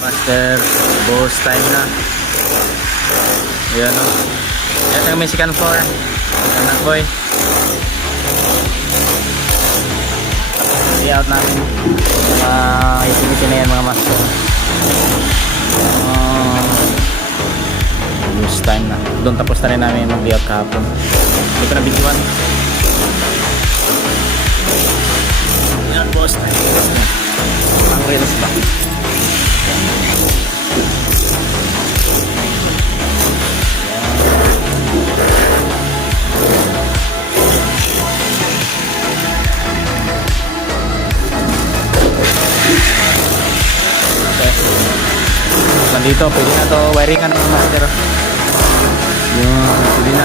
master, boss time na. Ayan o. Ito yung second floor. Anak boy. Layout namin. Mga isimiti na yan mga master. Boss time na. Doon tapos na rin namin mag-layout kahapon. Hindi ko na videoan. Ayan boss time. Ang reels ba? Nandito, pwede na to wiringan mga master. Yung pwede na.